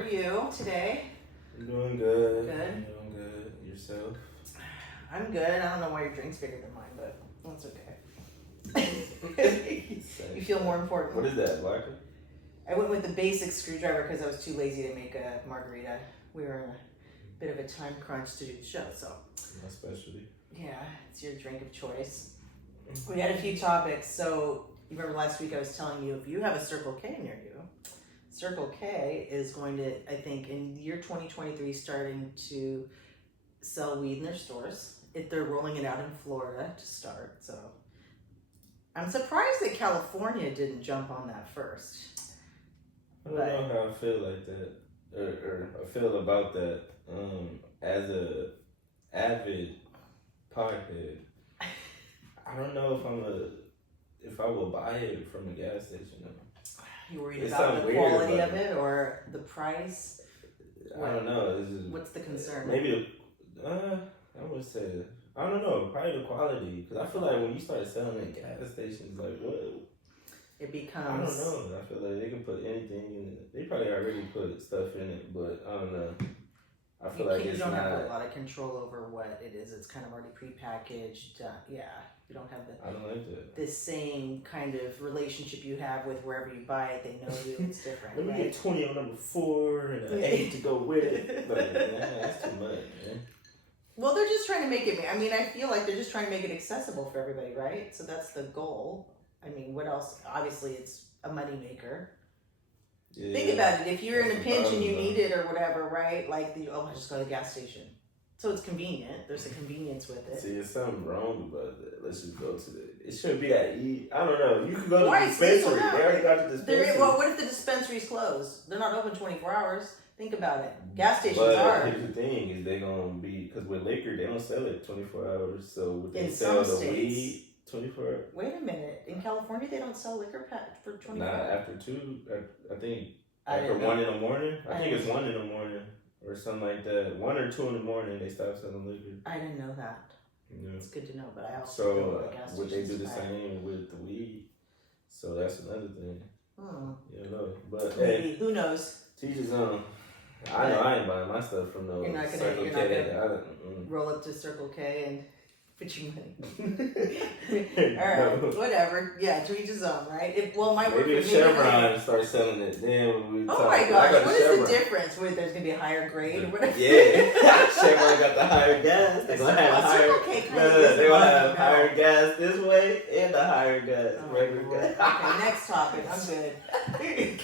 are you today? I'm doing good. Good? I'm doing good. Yourself? I'm good. I don't know why your drink's bigger than mine, but that's okay. You feel more important. What is that, vodka? I went with the basic screwdriver because I was too lazy to make a margarita. We were in a bit of a time crunch to do the show, so. My specialty. Yeah, it's your drink of choice. We had a few topics. So you remember last week I was telling you if you have a Circle K near you, Circle K is going to, I think, in year 2023, starting to sell weed in their stores. If they're rolling it out in Florida to start, so I'm surprised that California didn't jump on that first. I don't know how I feel like that, or I feel about that. As a avid pothead, I don't know if I will buy it from a gas station. You worried about the quality of it or the price? I don't know. What's the concern? Maybe I would say, I don't know, probably the quality. Because I feel like when you start selling at gas stations, like, what? It becomes... I don't know. I feel like they can put anything in it. They probably already put stuff in it, but I don't know. I feel like it's not... You don't have a lot of control over what it is. It's kind of already prepackaged. Yeah, you don't have I don't like that. The same kind of relationship you have with wherever you buy it. They know you. It's different. Let me get 20 on number 4 and an 8 to go with it. But that's too much, man. Well, they're just trying to make it... I mean, I feel like they're just trying to make it accessible for everybody, right? So that's the goal. I mean, what else? Obviously, it's a moneymaker. Yeah, think about it. If you're in a pinch and you need it or whatever, right? Like, I'll just go to the gas station. So it's convenient. There's a convenience with it. See, there's something wrong about that. Let's just go to it. It shouldn't be that easy. I don't know. You can go to the dispensary. They already got the dispensary. Well, what if the dispensary's closed? They're not open 24 hours. Think about it. Gas stations are. Here's the thing: is they gonna be, because with liquor they don't sell it 24 hours. So would they in sell some the states, weed 24 hours? Wait a minute. In California, they don't sell liquor for 24 hours. Nah, after 2. I think after 1 in the morning. I think it's 1 in the morning or something like that. 1 or 2 in the morning they stop selling liquor. I didn't know that. Yeah. It's good to know, but I also so would they do the same with the weed? So that's another thing. Yeah, no, but maybe, hey, who knows? Teach his own. I know I ain't buying my stuff from no Circle K. Roll up to Circle K and put your money. Alright, whatever. Yeah, to each his own, right? Maybe if Chevron start selling it, then we talk. Oh my gosh, what is the difference? There's going to be a higher grade or whatever? Yeah, Chevron got the higher gas. They're going to have they're going to have higher gas this way and the higher gas, regular gas. Okay, next topic. I'm good.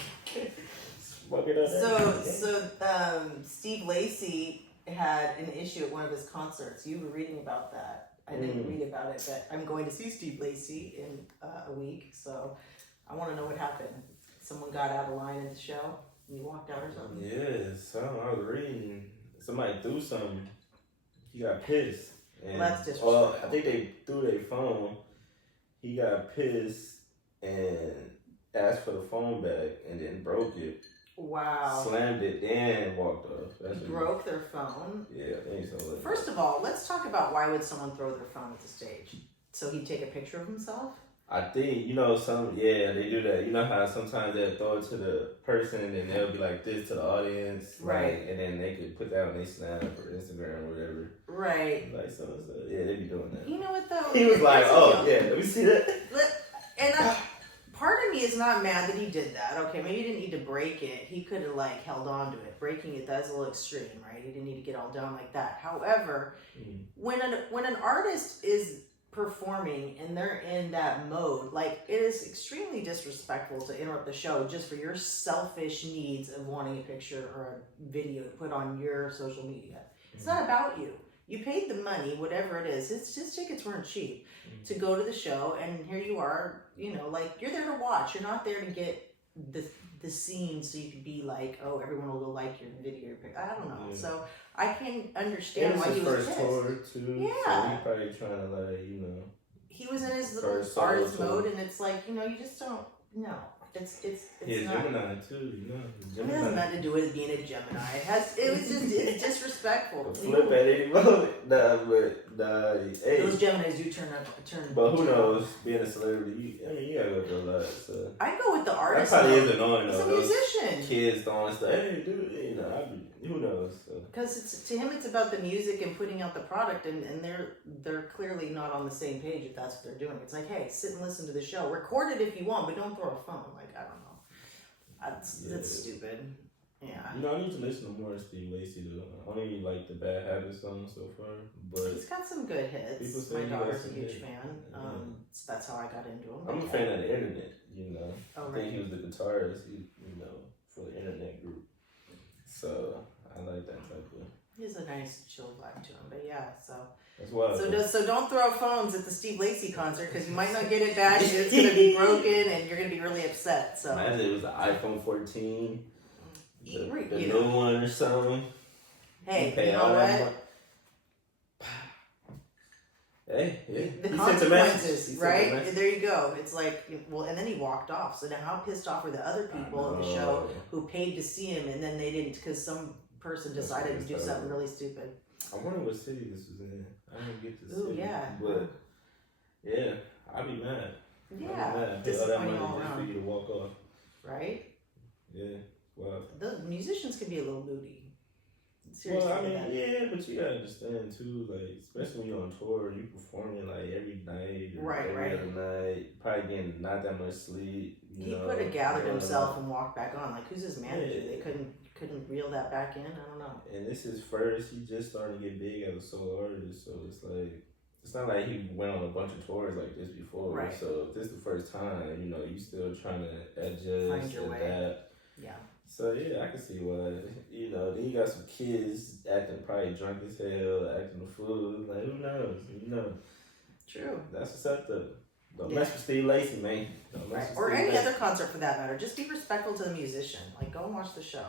So Steve Lacy had an issue at one of his concerts. You were reading about that. I didn't read about it, but I'm going to see Steve Lacy in a week, so I want to know what happened. Someone got out of line at the show, and you walked out or something? Yeah, I was reading. Somebody threw something. He got pissed. And, well, that's disrespectful. I think they threw their phone. He got pissed and asked for the phone back and then broke it. Wow. Slammed it, then walked off. Broke their phone? Yeah, I think so. First of all, let's talk about why would someone throw their phone at the stage? So he'd take a picture of himself? I think, they do that. You know how sometimes they'll throw it to the person and then they'll be like this to the audience. Right. Like, and then they could put that on their Snap or Instagram or whatever. Right. Like, so. Yeah, they be doing that. You know what, though? He was like, let me see that. Part of me is not mad that he did that. Okay, maybe he didn't need to break it. He could have held on to it. Breaking it, that's a little extreme, right? He didn't need to get all down like that. However, when an artist is performing and they're in that mode, it is extremely disrespectful to interrupt the show just for your selfish needs of wanting a picture or a video to put on your social media. It's not about you. You paid the money, whatever it is. His tickets weren't cheap to go to the show, and here you are, you're there to watch. You're not there to get the scene so you can be everyone will go like your video. I don't know. Yeah. So I can understand why he was pissed. Tour too. Yeah. So he probably trying to He was in his little artist mode, and it's you just don't. No. It's He's not. Gemini too, you know. It has nothing to do with being a Gemini. It's disrespectful. Flip at any moment. Hey. Those Geminis do turn. But who knows? Being a celebrity, you gotta go through a lot. So I go with the artist. That probably is annoying He's though. a musician. Kids throwing stuff. Hey, dude, who knows? Because to him, it's about the music and putting out the product, and they're clearly not on the same page if that's what they're doing. It's like, hey, sit and listen to the show. Record it if you want, but don't throw a phone. Like, I don't know. That's stupid. Yeah. I need to listen to more of Steve Lacy though. I only like the Bad Habits song so far, but he's got some good hits. My daughter's a huge fan. So that's how I got into him. I'm a fan of the internet. Oh, I think he was the guitarist. For the internet group. So I like that type of. He's a nice chill vibe to him, but yeah. So that's wild. So don't throw phones at the Steve Lacy concert because you might not get it back. It's gonna be broken, and you're gonna be really upset. So imagine it was the iPhone 14. The you new one or something. Hey, you know what? Hey, yeah. The consequences, right? There you go. It's like, well, and then he walked off. So now how pissed off were the other people in the show who paid to see him and then they didn't because some person decided to do something really stupid. I wonder what city this was in. I didn't get to see. Ooh, yeah. But, yeah, I'd be mad. Yeah. I'd be mad. Disappointing all just around. for you to walk off. Right? Yeah. Wow. The musicians can be a little moody. Seriously, well, I mean, yeah, but you gotta understand too, like, especially when you're on tour, you performing like every night, or every other night, probably getting not that much sleep. He could have gathered himself and walked back on. Like, who's his manager? Yeah. They couldn't reel that back in. I don't know. And this is first. He just starting to get big as a solo artist, so it's like it's not like he went on a bunch of tours like this before. Right. So if this is the first time, you still trying to adjust, find your way. Yeah. So yeah, I can see why. Then you got some kids acting probably drunk as hell, acting a fool. Like who knows? True. That's what's up though. Don't mess with Steve Lacy, man. Right. Or any other concert for that matter. Just be respectful to the musician. Like go and watch the show.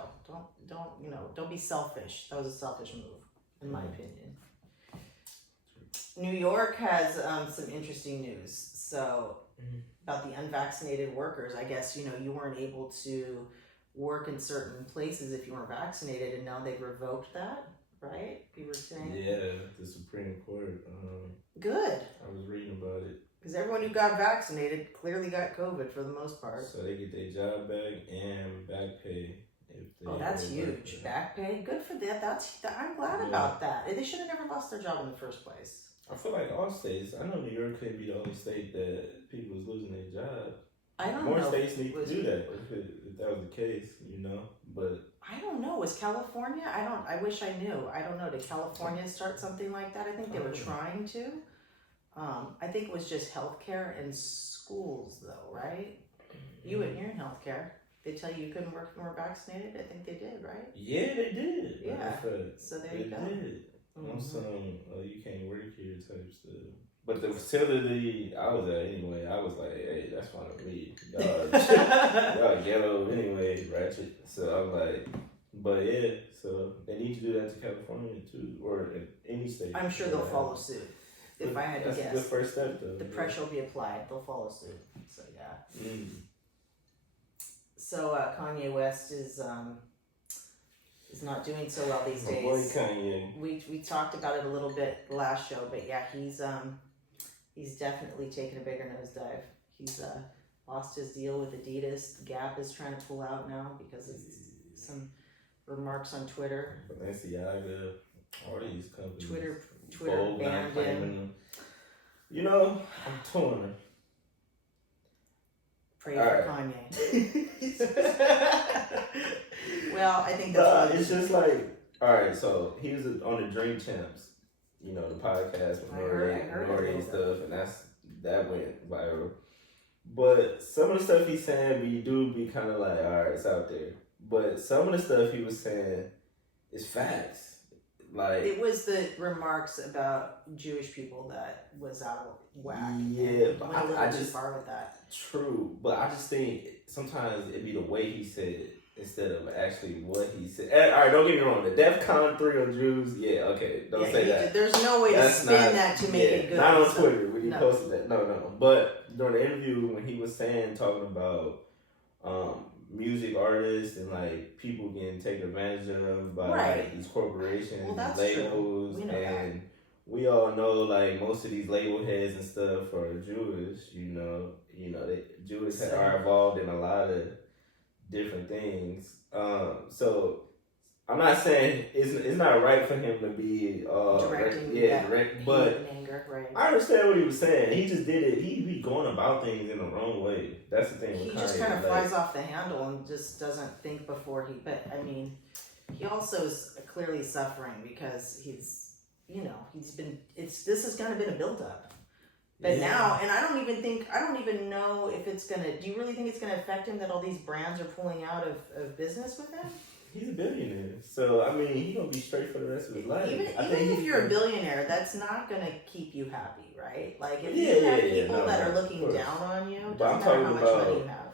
Don't be selfish. That was a selfish move, in my opinion. New York has some interesting news. So about the unvaccinated workers. I guess you weren't able to work in certain places if you weren't vaccinated, and now they've revoked that, right? You were saying? Yeah, the Supreme Court. Good. I was reading about it. Because everyone who got vaccinated clearly got COVID for the most part. So they get their job back and back pay. That's huge. Back pay? Good for that. I'm glad about that. They should have never lost their job in the first place. I feel like all states, I know New York could be the only state that people was losing their job. I don't know. More states need to do that if that was the case, but I don't know. Was California? I wish I knew. I don't know. Did California start something like that? I think they were trying to. I think it was just healthcare and schools though, right? You wouldn't hear in healthcare. They tell you couldn't work if you were vaccinated. I think they did, right? Yeah, they did. Yeah. So there you go. They did. On some, you can't work here type stuff. But the facility I was at anyway, I was like, hey, that's fine with me. Y'all ghetto anyway, ratchet. So I'm like, but yeah, so they need to do that to California too, or in any state. I'm sure they'll follow suit. If I had to guess. That's the first step though. The pressure will be applied. They'll follow suit. So yeah. So Kanye West is not doing so well these days. Boy Kanye. We talked about it a little bit last show, but yeah, he's definitely taken a bigger nosedive. He's lost his deal with Adidas. Gap is trying to pull out now because of some remarks on Twitter. Balenciaga, all these companies. Twitter banned him. I'm torn. Pray for Kanye. Well, I think that's it's just like, all right, so he was on the Drink Champs, the podcast with Nori and stuff, and that went viral. But some of the stuff he's saying, be kind of like, all right, it's out there. But some of the stuff he was saying is facts. Like it was the remarks about Jewish people that was out of whack. Yeah, but I just far with that. True, but I just think sometimes it'd be the way he said it instead of actually what he said. All right, don't get me wrong. The DEFCON 3 on Jews, yeah, okay, don't say that. There's no way to spin that to make it good. Not on Twitter when he posted that. No. But during the interview when he was talking about music artists and like people getting taken advantage of by like these corporations, well, labels, and we all know like most of these label heads and stuff are Jewish. Jewish are involved in a lot of different things. So I'm not saying it's not right for him to be direct, but anger, right. I understand what he was saying. He just did it. He be going about things in the wrong way. That's the thing. He just kind of flies off the handle and just doesn't think before he. But I mean, he also is clearly suffering because he's been. This has kind of been a buildup. But now, and I don't even know if it's gonna. Do you really think it's gonna affect him that all these brands are pulling out of business with him? He's a billionaire, so I mean, he's gonna be straight for the rest of his life. Even if you're a billionaire, that's not gonna keep you happy, right? Like if you have people that are looking down on you, it doesn't matter how much money you have.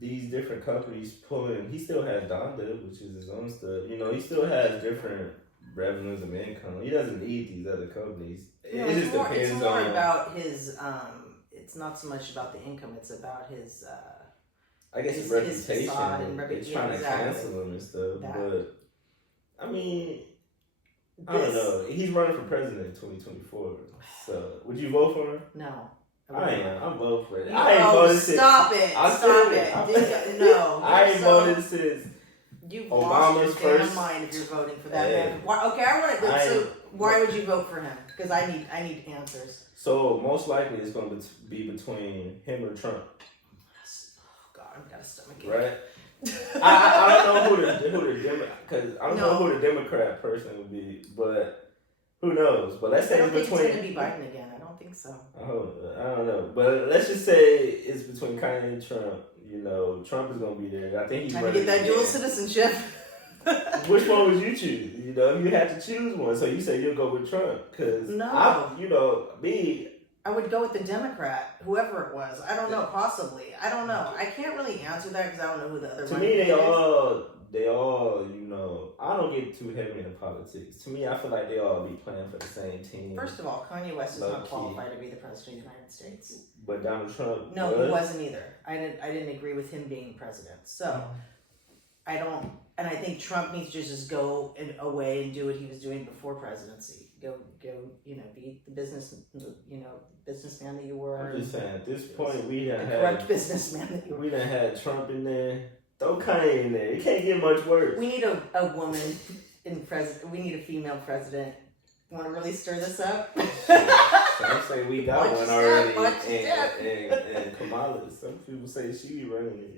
These different companies pulling. He still has Donda, which is his own stuff. He still has different revenues of income. He doesn't need these other companies. It's more about his. It's not so much about the income. It's about his. I guess his reputation. They're trying to cancel him and stuff. But I mean, I don't know. He's running for president in 2024. So would you vote for him? No. I am. I'm voting for it. I ain't voted since. Stop it. No. I ain't voted since. You've Obama's lost your damn mind if you're voting for that man. Why would you vote for him? Because I need answers. So most likely it's going to be between him or Trump. Oh God, I've got a stomach ache. Right. I don't know who the Democrat person would be, but who knows? But let's say it's between. It's going to be Biden again. I don't think so. I don't know, but let's just say it's between Kanye and Trump. Trump is gonna be there. I think he's trying to get that dual citizenship. Which one would you choose? If you had to choose one, so you say you'll go with Trump, because I would go with the Democrat, whoever it was. I don't know, possibly. I don't know. I can't really answer that because I don't know who the other. To me, they all, I don't get too heavy into politics. To me, I feel like they all be playing for the same team. First of all, Kanye West is not qualified to be the president of the United States. But Donald Trump he wasn't either. I didn't agree with him being president. So, I don't, and I think Trump needs to just go away and do what he was doing before presidency. Go, be the businessman that you were. I'm just saying, at this point, we done correct businessman that you were. We done had Trump in there. Throw Kanye in there. It can't get much worse. We need a woman in president. We need a female president. Want to really stir this up? So I'm saying we got one already. And Kamala. Some people say she be running it.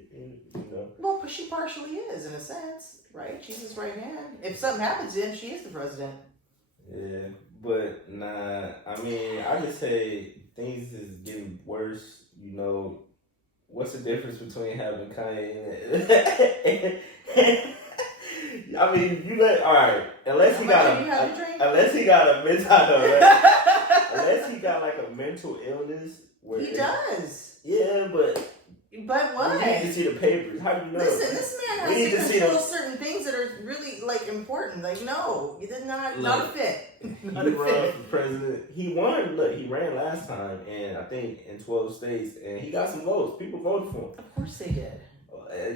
Well, she partially is in a sense, right? She's his right hand. If something happens to him, she is the president. Yeah, but nah. I mean, I just say things is getting worse. What's the difference between having Kanye and I mean, alright. Unless he got like a mental illness where he does. Yeah, but what? We need to see the papers. How do you know? Listen, this man has to control certain things that are really important. Like, no, he did not a fit. Not a fit. For president. He won. Look, he ran last time, and I think in 12 states, and he got some votes. People voted for him. Of course they did.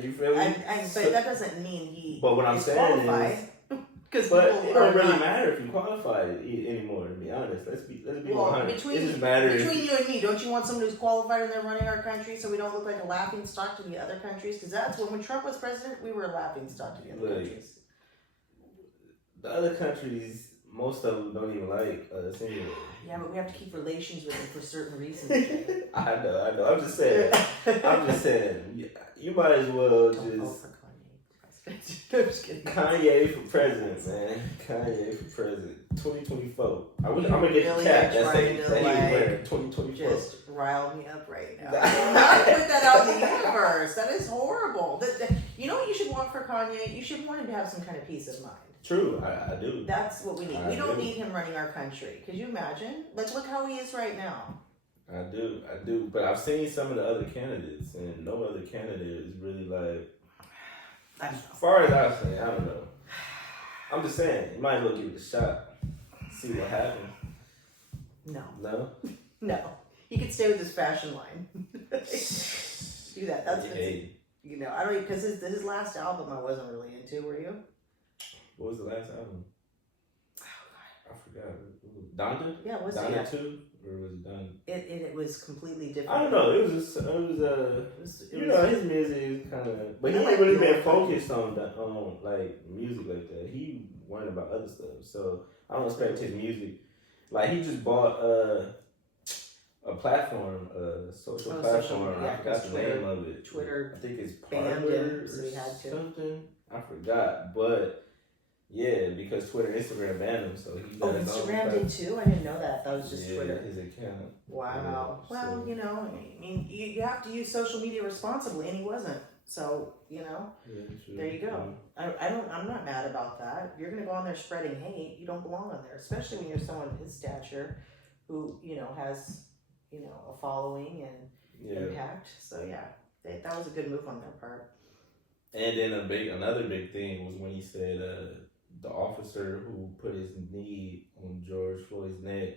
You feel me? But that doesn't mean he. But what I'm saying qualified. But it don't really matter if you qualify anymore. To be honest, let's be 100. It just matters between you and me. Don't you want someone who's qualified when they're running our country, so we don't look like a laughing stock to the other countries? Because that's when Trump was president, we were a laughing stock to the other countries. The other countries, most of them don't even like us anyway. Yeah, but we have to keep relations with them for certain reasons. Jay. I know. I'm just saying. You might as well just. Just kidding. Kanye for president, man. Kanye for president. 2024. I'm gonna get the cap that say that he's wearing 2024. Just rile me up right now. Not put that out in the universe. That is horrible. You know what you should want for Kanye? You should want him to have some kind of peace of mind. True, I do. That's what we need. We don't need him running our country. Could you imagine? Look how he is right now. I do. But I've seen some of the other candidates, and no other candidate is really like. As far as I'm saying, I don't know. I'm just saying, you might as well give it a shot. See what happens. No. No? No. He could stay with his fashion line. Do that. That's hey. You know, I don't because his last album I wasn't really into. Were you? What was the last album? I forgot. Donda? Yeah, was Donda it? 2? Or was it Donda? It was completely different. I don't know. It was you know, his music is kind of, but he ain't really been focused on like music like that. He worried about other stuff. So I don't expect his music. Like he just bought a platform, a social platform. I forgot the name of it. Twitter. I think it's banned Parler him, so he had to. Something. I forgot, but. Yeah, because Twitter and Instagram banned him, so he got his own Instagram did too? I didn't know that. That was just Twitter. His account. Wow. Yeah, well, so. you know, I mean, you have to use social media responsibly, and he wasn't. So, you know, there you go. I'm not mad about that. If you're gonna go on there spreading hate, you don't belong on there, especially when you're someone his stature, who has a following and impact. So yeah, that was a good move on their part. And then another big thing was when he said the officer who put his knee on George Floyd's neck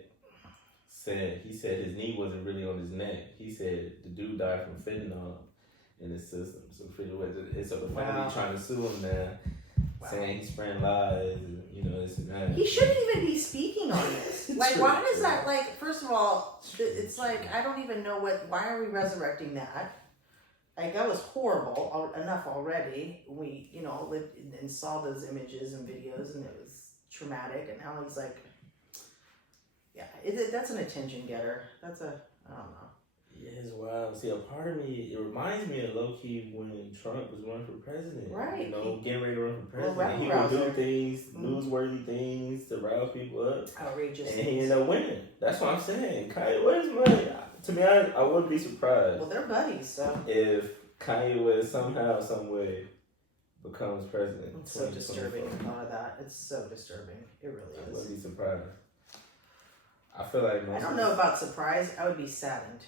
said his knee wasn't really on his neck. He said the dude died from fentanyl in his system. So the family trying to sue him now, saying he's spreading lies and this and that. He shouldn't even be speaking on this. Like, why does that? Like, first of all, it's like I don't even know why are we resurrecting that? Like, that was horrible enough already. We, lived and saw those images and videos, and it was traumatic. And now he's like, that's an attention getter. I don't know. Yeah, it's wild. See, a part of me, it reminds me of low-key when Trump was running for president. Right. Getting ready to run for president. He would do things, newsworthy things to rise people up. Outrageous. And he ended up winning. That's what I'm saying. Kanye, where's money? To me, I wouldn't be surprised. Well, they're buddies, so. If Kanye West somehow, some way becomes president. It's so disturbing, the thought of that. It's so disturbing. It really is. I wouldn't be surprised. I feel like I don't know about surprised. I would be saddened.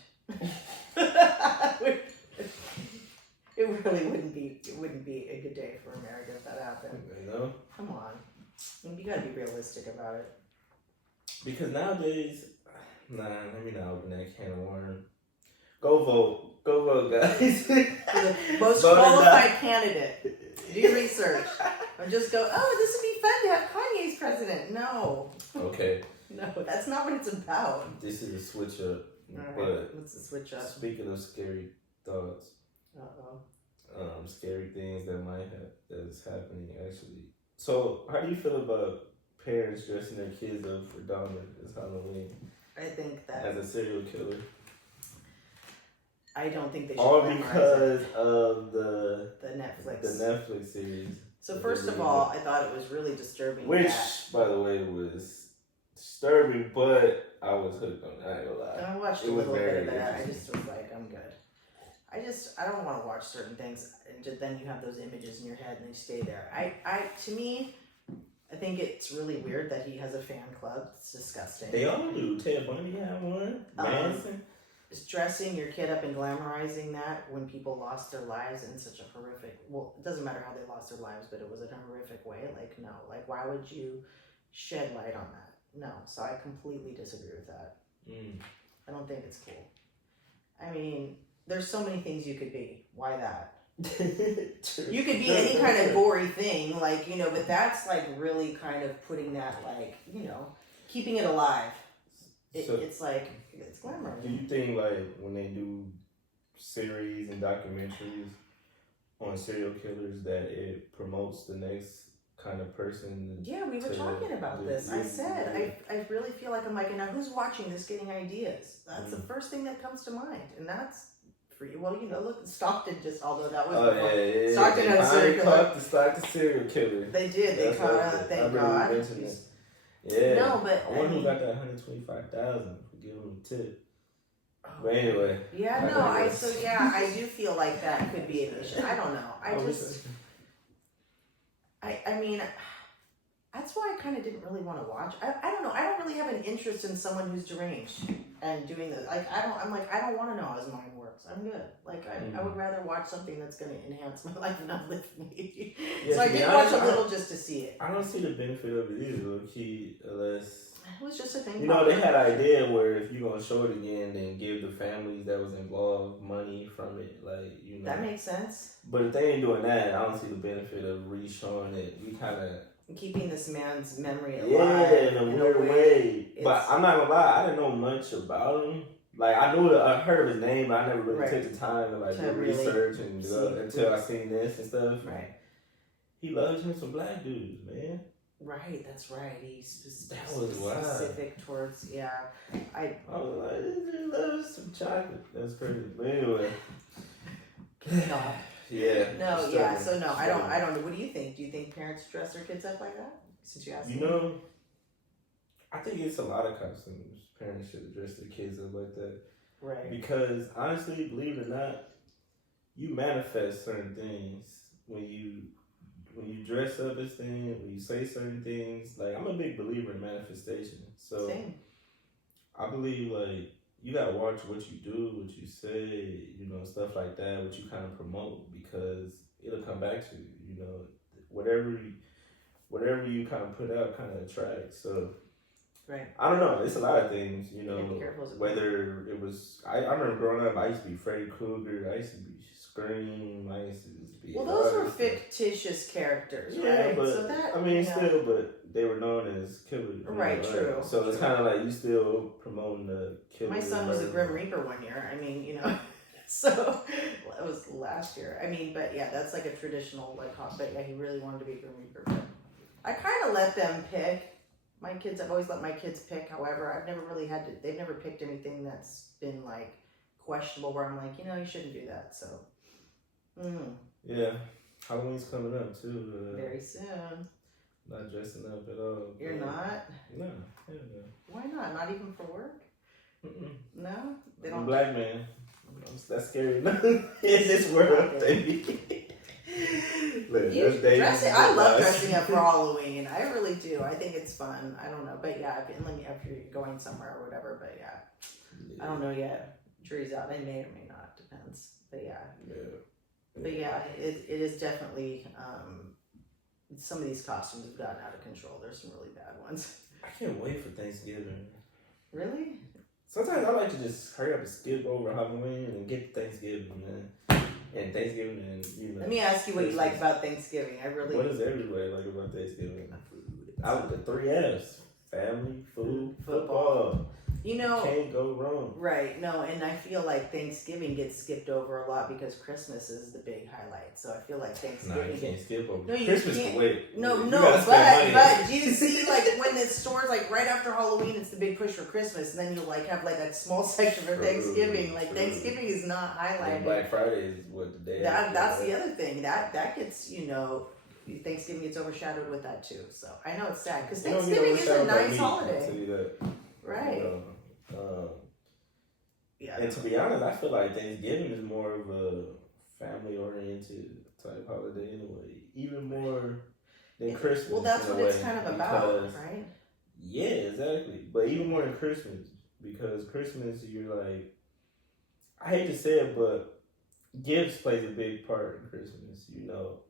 It really wouldn't be. It wouldn't be a good day for America if that happened. Come on, you gotta be realistic about it. Because nowadays, let me not open that can of worms. Go vote, guys. For the most qualified candidate. Do your research. Or just go, this would be fun to have Kanye as president. No. Okay. No, that's not what it's about. This is a switch up. Alright, but what's the switch up? Speaking of scary thoughts. Scary things that's happening actually. So how do you feel about parents dressing their kids up for Dahmer as Halloween? I think that as a serial killer. I don't think they should. All because of the Netflix series. So first of all, I thought it was really disturbing. Which, by the way, was disturbing, but I was hooked on it. I ain't gonna lie. I watched a little bit of that. I just was like, I'm good. I don't want to watch certain things, and then you have those images in your head and they stay there. To me, I think it's really weird that he has a fan club. It's disgusting. They all do. Ted Bundy had one. Manson. Dressing your kid up and glamorizing that when people lost their lives in such a horrific, well, it doesn't matter how they lost their lives, but it was in a horrific way. Like, no, like, why would you shed light on that? No. So I completely disagree with that. I don't think it's cool. I mean, there's so many things you could be. Why that? You could be any kind of gory thing, like, but that's like really kind of putting that, like, keeping it alive. It's like, it's glamour. Do you think, like, when they do series and documentaries on serial killers, that it promotes the next kind of person? Yeah, we were talking about this. I said, I really feel like I'm like, now who's watching this getting ideas? That's the first thing that comes to mind. And that's for you. Well, look, Stockton just, although that was yeah. Stockton had a serial killer. The serial killer. They did. They caught up, thank God. Yeah. No, but I wonder who got that $125,000 for giving him a tip. But anyway. Yeah, no, I do feel like that could be an issue. I don't know. I mean, that's why I kind of didn't really want to watch. I don't know. I don't really have an interest in someone who's deranged and doing this. Like, I don't want to know how his mind works. I'm good. Like, I would rather watch something that's going to enhance my life and uplift me. So I did watch a little just to see it. I don't see the benefit of it either, low key, unless It was just a thing. You know, they had an idea where if you're gonna show it again, then give the families that was involved money from it, like, you know. That makes sense. But if they ain't doing that, I don't see the benefit of re-showing it. We kind of keeping this man's memory alive. Yeah, in a weird way. But I'm not gonna lie, I didn't know much about him. Like, I heard of his name, but I never really took the time to like do research and until I seen this and stuff. Right. He loves him some black dudes, man. Right, that's right. He's specific towards I was like, he loves some chocolate. That's crazy. But anyway. No. Yeah. No, yeah. So no, I don't know. What do you think? Do you think parents dress their kids up like that? Since you asked me. You know, I think it's a lot of costumes. Parents should dress their kids up like that. Right. Because honestly, believe it or not, you manifest certain things when you dress up as things, when you say certain things. Like, I'm a big believer in manifestation. So Same. I believe, like, you gotta watch what you do, what you say, you know, stuff like that, what you kind of promote, because it'll come back to you. You know, whatever you kind of put out kind of attracts. So right. I don't know. It's a lot of things, you know. Be careful. Whether it was, I remember growing up, I used to be Freddy Krueger. I used to be Scream. I used to be. Well, those were fictitious characters, right? But so that, I mean, still, but they were known as killers. Right. True. Right? So it's kind of like you still promoting the killer. My son was a Grim Reaper one year. I mean, you know. So it was last year. I mean, but yeah, that's like a traditional like hot. But yeah, he really wanted to be a Grim Reaper. But I kind of let them pick. My kids, I've always let my kids pick. However, I've never really had to. They've never picked anything that's been like questionable. Where I'm like, you know, you shouldn't do that. So. Yeah, Halloween's coming up too. Very soon. Not dressing up at all. You're not? No, hell no. Why not? Not even for work? Mm-mm. No? They I'm don't. a black man. That's scary enough in this world, baby. Look, I love dressing up for Halloween. I really do. I think it's fun. I don't know. But yeah, if you're going somewhere or whatever. But yeah. I don't know yet. Jury's out. They may or may not. Depends. But yeah. But yeah, it is definitely, some of these costumes have gotten out of control. There's some really bad ones. I can't wait for Thanksgiving. Really? Sometimes I like to just hurry up and skip over Halloween and get to Thanksgiving, man. And Thanksgiving, and you know. Let me ask you what you like about Thanksgiving. What does everybody like about Thanksgiving? Out the 3 F's: family, food, football. You know, can't go wrong. Right. No, and I feel like Thanksgiving gets skipped over a lot because Christmas is the big highlight. So I feel like Thanksgiving. No, you can't skip over. No, you Christmas can't. Can wait. No, but do you see like when the stores like right after Halloween, it's the big push for Christmas, and then you like have like a small section for Thanksgiving. Like Thanksgiving is not highlighted. And Black Friday is what the day. That's the other thing that gets Thanksgiving gets overshadowed with that too. So I know it's sad because Thanksgiving is a nice holiday. I'll tell you that. Right. Yeah. And to be honest, I feel like Thanksgiving is more of a family-oriented type holiday anyway, even more than Christmas. Well, that's what it's kind of about, right? Yeah, exactly. But even more than Christmas, because Christmas, you're like, I hate to say it, but gifts plays a big part in Christmas, you know.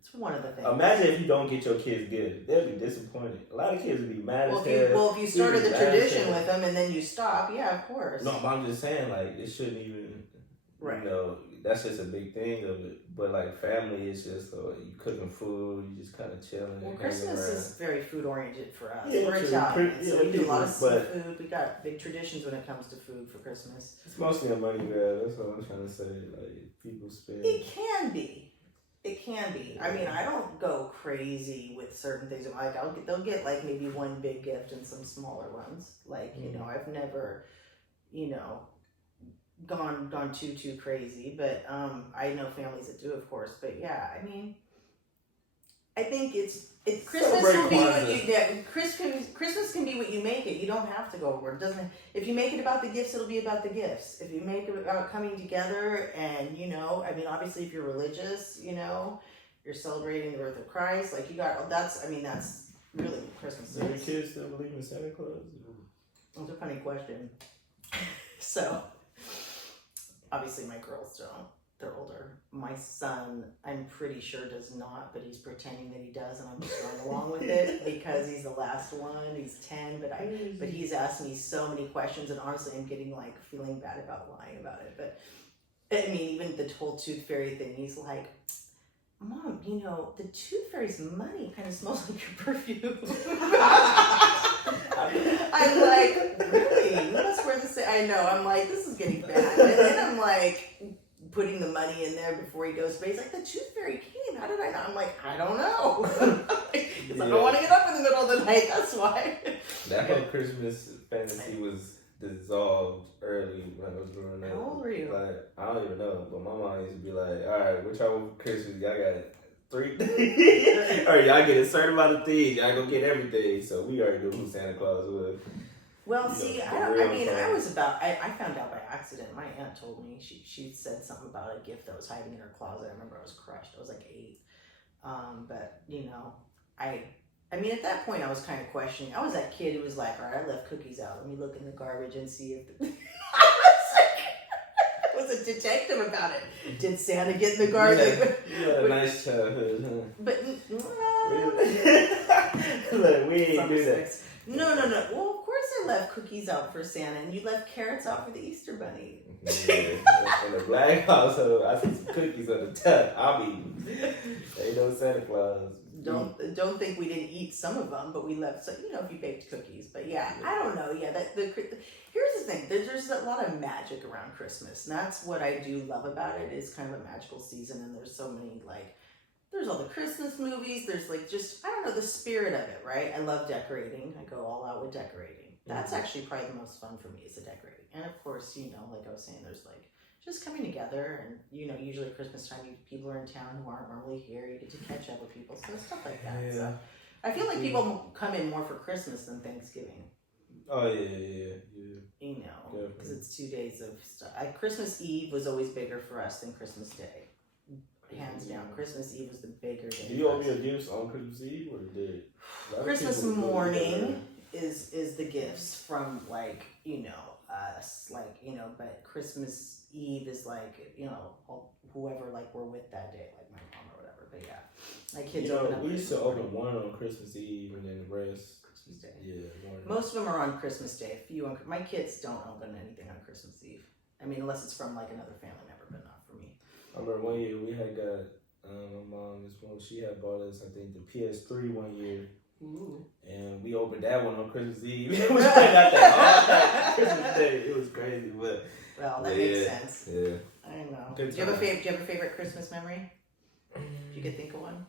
It's one of the things. Imagine if you don't get your kids gifts. They'll be disappointed. A lot of kids will be mad as hell. If you started the tradition with them and then you stop, yeah, of course. No, but I'm just saying, like, it shouldn't even, you know, that's just a big thing of it. But, like, family is just, you cooking food, you just kind of chilling. Well, Christmas is very food-oriented for us. Yeah, we're Italian, so we do a lot of seafood. We got big traditions when it comes to food for Christmas. It's mostly a money grab. That's what I'm trying to say. Like, people spend. It can be. It can be. I mean, I don't go crazy with certain things. Like they'll get like maybe one big gift and some smaller ones. Like you know, I've never, gone too crazy. But I know families that do, of course. But yeah, I mean, I think it's Christmas will be what you Christmas can be what you make it. You don't have to go over. It doesn't. If you make it about the gifts, it'll be about the gifts. If you make it about coming together, and I mean, obviously, if you're religious, you're celebrating the birth of Christ. Like that's really what Christmas is. Do your kids still believe in Santa Claus? That's a funny question. So, obviously, my girls don't. They're older. My son, I'm pretty sure does not, but he's pretending that he does, and I'm just going along with it because he's the last one. He's 10, but he's asked me so many questions, and honestly, I'm getting like feeling bad about lying about it. But I mean, even the whole tooth fairy thing, he's like, Mom, you know, the tooth fairy's money kind of smells like your perfume. I'm like, really? You must wear the same. I know. I'm like, this is getting bad. And then I'm like, putting the money in there before he goes to bed. He's like, the tooth fairy came. How did I know? I'm like, I don't know. Because I don't want to get up in the middle of the night. That's why. That whole Christmas fantasy was dissolved early when I was growing up. How old were you? Like, I don't even know, but my mom used to be like, all right, what y'all want for Christmas? Y'all got 3 or y'all get a certain amount of things. Y'all go get everything. So we already knew who Santa Claus was. Well, see, I found out by accident. My aunt told me, she said something about a gift that was hiding in her closet. I remember I was crushed. I was like 8. But, you know, I mean, at that point, I was kind of questioning. I was that kid who was like, all right, I left cookies out. Let me look in the garbage and see if... I was a detective about it. Did Santa get in the garbage? You had a nice childhood, huh? But... Look, we ain't do that. No. Well, of course I left cookies out for Santa, and you left carrots out for the Easter Bunny. Yeah. In the black household, I see some cookies on the top. I'll be... Ain't no Santa Claus. Don't think we didn't eat some of them, but we left some, you know, if you baked cookies. But yeah, I don't know. Yeah, here's the thing. There's a lot of magic around Christmas. And that's what I do love about it, is kind of a magical season. And there's so many, like, there's all the Christmas movies. There's like just, I don't know, the spirit of it, right? I love decorating. I go all out with decorating. That's actually probably the most fun for me, is the decorating. And of course, you know, like I was saying, there's like just coming together, and you know, usually Christmas time, people are in town who aren't normally here. You get to catch up with people, so stuff like that. Yeah. So I feel like people come in more for Christmas than Thanksgiving. Oh yeah. You know, because it's 2 days of stuff. Christmas Eve was always bigger for us than Christmas Day, hands down. Christmas Eve was the bigger day. Do you open your gifts on Christmas Eve, or did Christmas morning is the gifts from, like, you know, us, like, you know, but Christmas Eve is like, you know, whoever like we're with that day, like my mom or whatever. But yeah, my kids open up. We used to open one on Christmas Eve and then the rest Christmas Day. Yeah, most of them are on Christmas Day. My kids don't open anything on Christmas Eve. I mean, unless it's from like another family member, but not for me. I remember one year we had got my mom, she had bought us, I think, the PS3 one year. Ooh. And we opened that one on Christmas Eve. We got that all night Christmas Day. It was crazy, but well, that makes sense. Yeah, I know. Do you have a favorite Christmas memory? If you could think of one.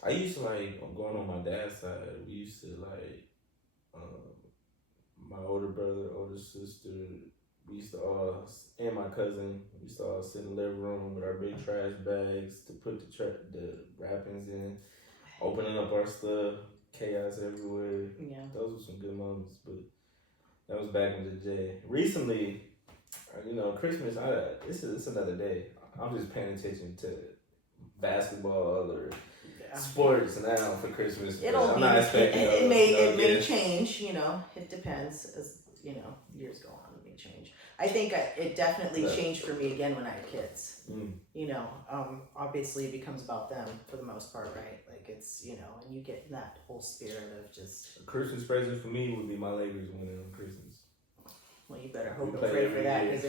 I used to like going on my dad's side. We used to like my older brother, older sister. We used to all, and my cousin, we used to all sit in the living room with our big trash bags to put the wrappings in. Opening up our stuff, chaos everywhere. Yeah, those were some good moments, but that was back in the day. Recently, you know, Christmas, it's another day. I'm just paying attention to basketball or sports now for Christmas. It may change, you know, it depends as, you know, years go on, it may change. I think it definitely changed for me again when I had kids. You know, obviously it becomes about them for the most part, right? Like it's, you know, and you get that whole spirit of just... A Christmas present for me would be my Lakers winning on Christmas. Well, you better hope and pray for that, because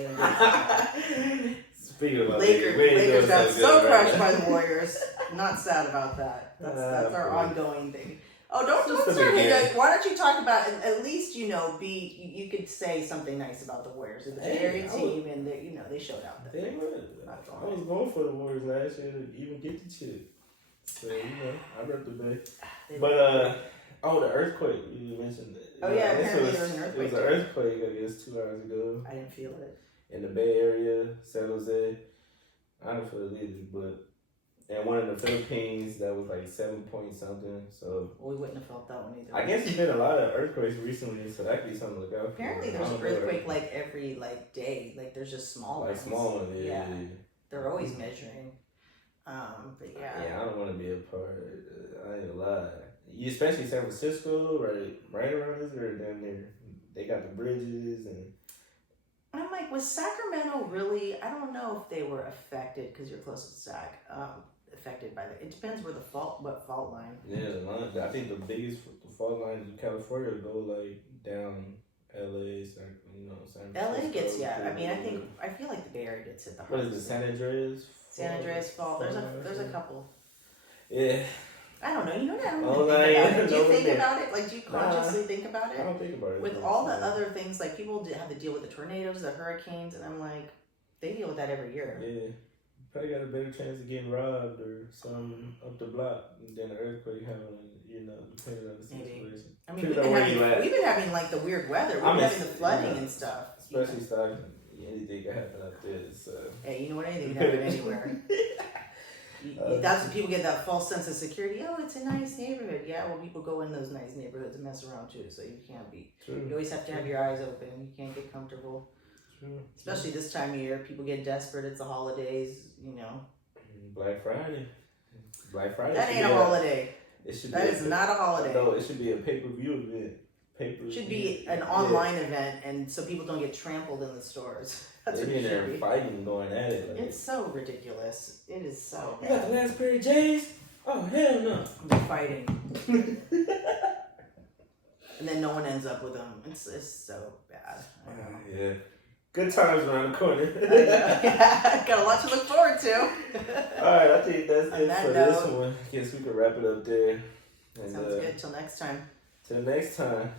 speaking of Lakers got so crushed by the Warriors. Not sad about that. That's our ongoing thing. Oh, don't start me. Like, why don't you talk about, at least, you know, you could say something nice about the Warriors. It was a very team, and they, you know, they showed out. They would. I was going for the Warriors last year to even get the chip. So, you know, I repped the Bay. But, the earthquake, you mentioned that. Oh, yeah, apparently there was an earthquake. It was an earthquake, I guess, 2 hours ago. I didn't feel it. In the Bay Area, San Jose. I didn't feel it either, but... And one in the Philippines that was like 7 point something. So we wouldn't have felt that one either. I guess there's been a lot of earthquakes recently, so that could be something to look out for. Apparently, there's an earthquake like every day. Like there's just small ones. Like small ones, yeah. They're always measuring. But yeah. Yeah, I don't want to be a part. I ain't gonna lie. Especially San Francisco, right around this area down there. They got the bridges and. I'm like, was Sacramento really? I don't know if they were affected because you're close to Sac. affected by that. It depends where what fault line. Yeah, I think the biggest fault lines in California go like down LA, San Francisco. LA gets I feel like the Bay Area gets hit the What hardest. is it, San Andreas? San Andreas Fault. There's a couple. Yeah. I don't know. You know what? I don't really think about it. Do you think about it? Like, do you consciously think about it? I don't think about it. With all the other things, like people have to deal with the tornadoes, the hurricanes, and I'm like, they deal with that every year. Yeah. Probably got a better chance of getting robbed or something up the block than an earthquake happening, depending on the situation. I mean, we've been having like the weird weather. We've been having the flooding and stuff. Especially Stockton. Anything can happen up there. So. Hey, you know what? Anything can happen anywhere. That's when people get that false sense of security. Oh, it's a nice neighborhood. Yeah, well, people go in those nice neighborhoods and mess around too, so you can't be. True. You always have to have your eyes open. You can't get comfortable. True. Especially this time of year, people get desperate. It's the holidays, Black Friday. That ain't a holiday. That is not a holiday. No, it should be a pay-per-view event. Should be an online event, and so people don't get trampled in the stores. That's what it should be. Fighting, going at it. Like, it's so ridiculous. It is so bad. You got the last pair of J's? Oh, hell no. They're fighting. And then no one ends up with them. It's so bad. I know. Yeah. Good times around the corner. Got a lot to look forward to. Alright, I think that's it for this one. I guess we can wrap it up there. Sounds good. Till next time. Till next time.